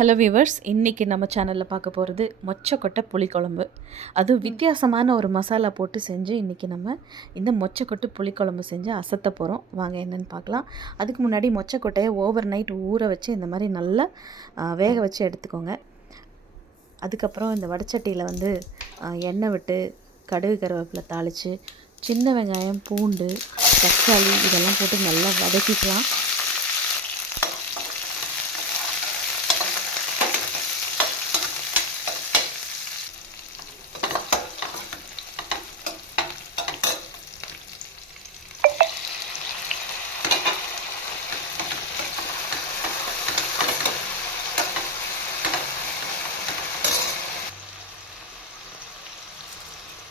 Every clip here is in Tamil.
ஹலோ வியூவர்ஸ் இன்றைக்கி நம்ம சேனலில் பார்க்க போகிறது மொச்சக்கொட்டை புளிக்குழம்பு. அதுவும் வித்தியாசமான ஒரு மசாலா போட்டு செஞ்சு இன்றைக்கி நம்ம இந்த மொச்சக்கொட்டை புளிக்குழம்பு செஞ்சு அசத்த போகிறோம் வாங்க என்னென்னு பார்க்கலாம். அதுக்கு முன்னாடி மொச்சக்கொட்டையை ஓவர் நைட் ஊற வச்சு இந்த மாதிரி நல்லா வேக வச்சு எடுத்துக்கோங்க. அதுக்கப்புறம் இந்த வடச்சட்டியில் வந்து எண்ணெய் விட்டு கடுகு கருவேப்பிலை தாளித்து சின்ன வெங்காயம் பூண்டு தக்காளி இதெல்லாம் போட்டு நல்லா வதக்கிக்கலாம்.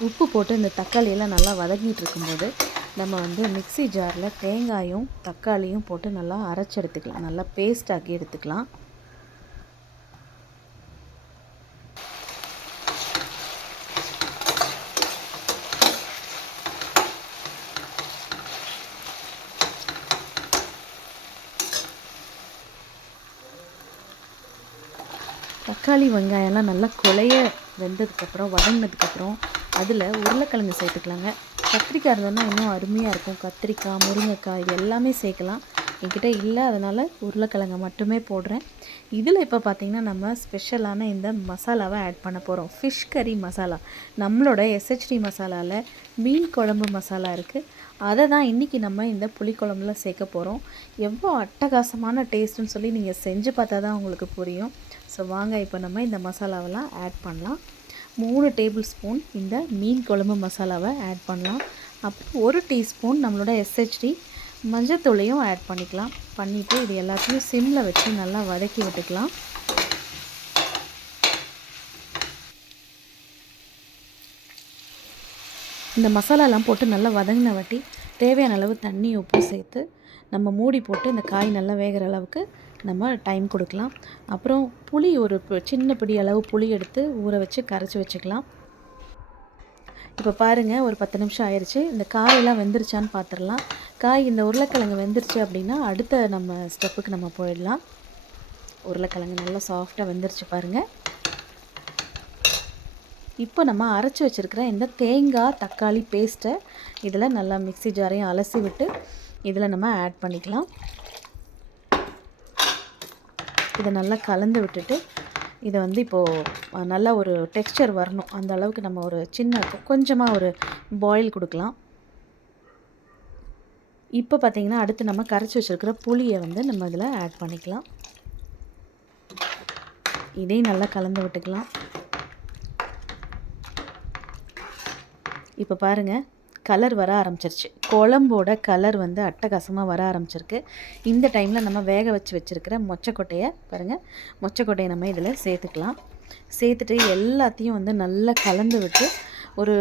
உப்பு போட்டு இந்த தக்காளியெல்லாம் நல்லா வதங்கிட்டு இருக்கும்போது நம்ம வந்து மிக்ஸி ஜாரில் தேங்காயும் தக்காளியும் போட்டு நல்லா அரைச்சி எடுத்துக்கலாம். நல்லா பேஸ்ட் ஆக்கி எடுத்துக்கலாம். தக்காளி வெங்காயம்லாம் நல்லா கொலைய வெந்ததுக்கப்புறம் வதங்கினதுக்கப்புறம் அதில் உருளைக்கிழங்கு சேர்த்துக்கலாங்க. கத்திரிக்காய் இருந்ததுன்னா இன்னும் அருமையாக இருக்கும். கத்திரிக்காய் முருங்கைக்காய் இது எல்லாமே சேர்க்கலாம். என்கிட்ட இல்லை அதனால் உருளைக்கிழங்க மட்டுமே போடுறேன். இதில் இப்போ பார்த்திங்கன்னா நம்ம ஸ்பெஷலான இந்த மசாலாவை ஆட் பண்ண போகிறோம் ஃபிஷ் கறி மசாலா. நம்மளோட எஸ்ஹெச்டி மசாலாவில் மீன் குழம்பு மசாலா இருக்குது அதை தான் இன்றைக்கி நம்ம இந்த புளிக்குழம்புல சேர்க்க போகிறோம் எவ்வளோ அட்டகாசமான டேஸ்ட்டுன்னு சொல்லி நீங்கள் செஞ்சு பார்த்தா தான் உங்களுக்கு புரியும். ஸோ வாங்க இப்போ நம்ம இந்த மசாலாவெல்லாம் ஆட் பண்ணலாம். மூணு டேபிள் ஸ்பூன் இந்த மீன் குழம்பு மசாலாவை ஆட் பண்ணலாம். அப்புறம் ஒரு டீஸ்பூன் நம்மளோட எஸ்ஹெச்டி மஞ்சத்தூளையும் ஆட் பண்ணிக்கலாம். பண்ணிவிட்டு இது எல்லாத்தையும் சிம்மில் வச்சு நல்லா வதக்கி விட்டுக்கலாம். இந்த மசாலாலாம் போட்டு நல்லா வதங்கின வாட்டி தேவையான அளவு தண்ணி உப்பு சேர்த்து நம்ம மூடி போட்டு இந்த காய் நல்லா வேகிற அளவுக்கு நம்ம டைம் கொடுக்கலாம். அப்புறம் புளி ஒரு சின்ன பிடி அளவு புளி எடுத்து ஊற வச்சு கரைச்சி வச்சுக்கலாம். இப்போ பாருங்கள் ஒரு பத்து நிமிஷம் ஆயிடுச்சு இந்த காயெல்லாம் வெந்துருச்சான்னு பார்த்துடலாம் காய் இந்த உருளைக்கிழங்கு வெந்துருச்சு அப்படின்னா அடுத்த நம்ம ஸ்டெப்புக்கு நம்ம போயிடலாம். உருளைக்கிழங்கு நல்லா சாஃப்டாக வெந்துருச்சு பாருங்கள் இப்போ நம்ம அரைச்சி வச்சுருக்கிற இந்த தேங்காய் தக்காளி பேஸ்ட்டை இதில் நல்லா மிக்ஸி ஜாரையும் அலசி விட்டு இதில் நம்ம ஆட் பண்ணிக்கலாம். இதை நல்லா கலந்து விட்டுட்டு இதை வந்து இப்போது நல்லா ஒரு டெக்ஸ்சர் வரணும். அந்த அளவுக்கு நம்ம ஒரு சின்ன கொஞ்சமாக ஒரு பாயில் கொடுக்கலாம். இப்போ பார்த்திங்கன்னா அடுத்து நம்ம கரைச்சி வச்சுருக்கிற புளியை வந்து நம்ம இதில் ஆட் பண்ணிக்கலாம். இதையும் நல்லா கலந்து விட்டுக்கலாம். இப்போ பாருங்கள் கலர் வர ஆரம்பிச்சிருச்சு. குழம்போட கலர் வந்து அட்டகாசமாக வர ஆரம்பிச்சிருக்கு. இந்த டைமில் நம்ம வேக வச்சு வச்சுருக்கிற மொச்சக்கொட்டையை பாருங்கள் மொச்சக்கொட்டையை நம்ம இதில் சேர்த்துக்கலாம். சேர்த்துட்டு எல்லாத்தையும் வந்து நல்லா கலந்து விட்டு ஒரு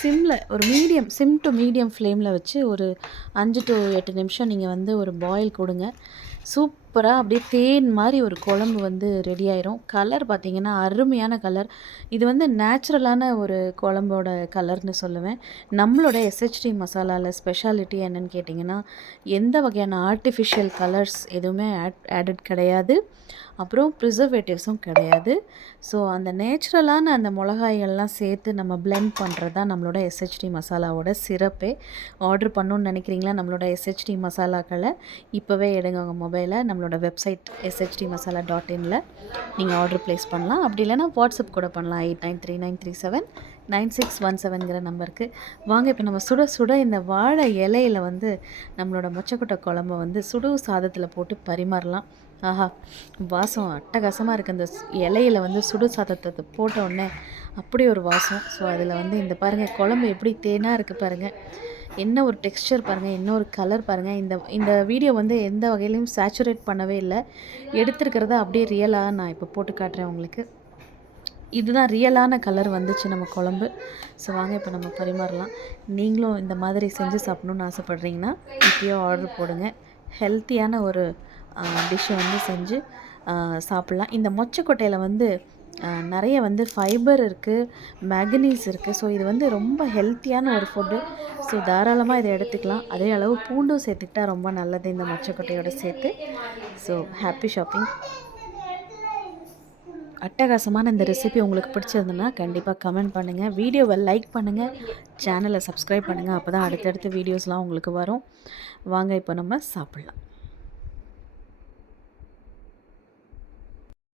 சிம்மில் ஒரு மீடியம் சிம் டு மீடியம் ஃப்ளேமில் வச்சு ஒரு அஞ்சு டு எட்டு நிமிஷம் நீங்கள் வந்து ஒரு பாயில் கொடுங்க. சூப் சூப்பராக அப்படியே தேன் மாதிரி ஒரு குழம்பு வந்து ரெடி ஆயிரும். கலர் பார்த்தீங்கன்னா அருமையான கலர் இது வந்து நேச்சுரலான ஒரு குழம்போட கலர்னு சொல்லுவேன். நம்மளோட எஸ்ஹெச்டி மசாலாவில் ஸ்பெஷாலிட்டி என்னன்னு கேட்டிங்கன்னா எந்த வகையான ஆர்டிஃபிஷியல் கலர்ஸ் எதுவுமே ஆட் ஆடட் கிடையாது. அப்புறம் ப்ரிசர்வேட்டிவ்ஸும் கிடையாது. ஸோ அந்த நேச்சுரலான அந்த மிளகாய்கள்லாம் சேர்த்து நம்ம பிளெண்ட் பண்ணுறது தான் நம்மளோட எஸ்ஹெச்டி மசாலாவோட சிறப்பே. ஆர்டர் பண்ணணும்னு நினைக்கிறீங்களா? நம்மளோட எஸ்ஹெச்டி மசாலாக்களை? இப்போவே எடுங்க உங்கள் மொபைலை நம்மளோட வெப்சைட் எஸ்ஹெச்டி மசாலா டாட் இனில் நீங்கள் ஆர்டர் ப்ளேஸ் பண்ணலாம். அப்படி இல்லைனா வாட்ஸ்அப் கூட பண்ணலாம். Eight nine three nine three seven nine six one செவன்கிற நம்பருக்கு வாங்க இப்போ நம்ம சுட சுட இந்த வாழை இலையில வந்து நம்மளோட மொச்சக்கொட்டை குழம்ப வந்து சுடு சாதத்தில் போட்டு பரிமாறலாம். ஆஹா வாசம் அட்டகாசமாக இருக்குது அந்த இலையில் இலையில வந்து சுடு சாதத்தை போட்ட உடனே அப்படி ஒரு வாசம். ஸோ அதில் வந்து இந்த பாருங்கள் குழம்பு எப்படி தேனாக இருக்குது பாருங்கள் என்ன ஒரு டெக்ஸ்சர் பாருங்கள் என்ன ஒரு கலர் பாருங்கள் இந்த இந்த வீடியோ வந்து எந்த வகையிலையும் சேச்சுரேட் பண்ணவே இல்லை. எடுத்துருக்கிறத அப்படியே ரியலாக நான் இப்போ போட்டு காட்டுறேன் உங்களுக்கு. இதுதான் ரியலான கலர் வந்துச்சு நம்ம குழம்பு. ஸோ வாங்க இப்போ நம்ம பரிமாறலாம். நீங்களும் இந்த மாதிரி செஞ்சு சாப்பிடணுன்னு ஆசைப்பட்றீங்கன்னா இப்போயோ ஆர்டர் போடுங்க. ஹெல்த்தியான ஒரு டிஷ்ஷை வந்து செஞ்சு சாப்பிட்லாம். இந்த மொச்சக்கொட்டையில் வந்து நிறைய வந்து ஃபைபர் இருக்குது மேக்னீஸ் இருக்குது ஸோ இது வந்து ரொம்ப ஹெல்த்தியான ஒரு ஃபுட்டு ஸோ தாராளமாக இதை எடுத்துக்கலாம். அதே அளவு பூண்டும் சேர்த்துக்கிட்டா ரொம்ப நல்லது இந்த மொச்சக்கொட்டையோட சேர்த்து. ஸோ ஹாப்பி ஷாப்பிங் அட்டகாசமான இந்த ரெசிபி உங்களுக்கு பிடிச்சிருந்துன்னா கண்டிப்பாக கமெண்ட் பண்ணுங்கள் வீடியோவை லைக் பண்ணுங்கள் சேனலை சப்ஸ்கிரைப் பண்ணுங்கள் அப்போ தான் அடுத்தடுத்த வீடியோஸ்லாம் உங்களுக்கு வரும். வாங்க இப்போ நம்ம சாப்பிட்லாம்.